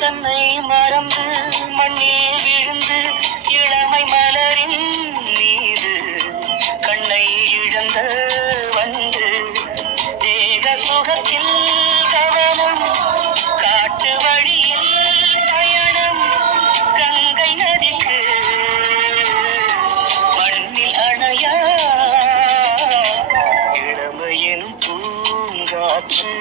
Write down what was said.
தன்னை மறந்து மண்ணில் விழுந்து இளமை மலரின் மீது கண்ணை இழந்த வந்து தேக சுகத்தில் கவனம் காட்டு வழியில் பயணம் கங்கை நதிக்கு மண்ணில் அணையா இளமையெனும் பூங்காற்று.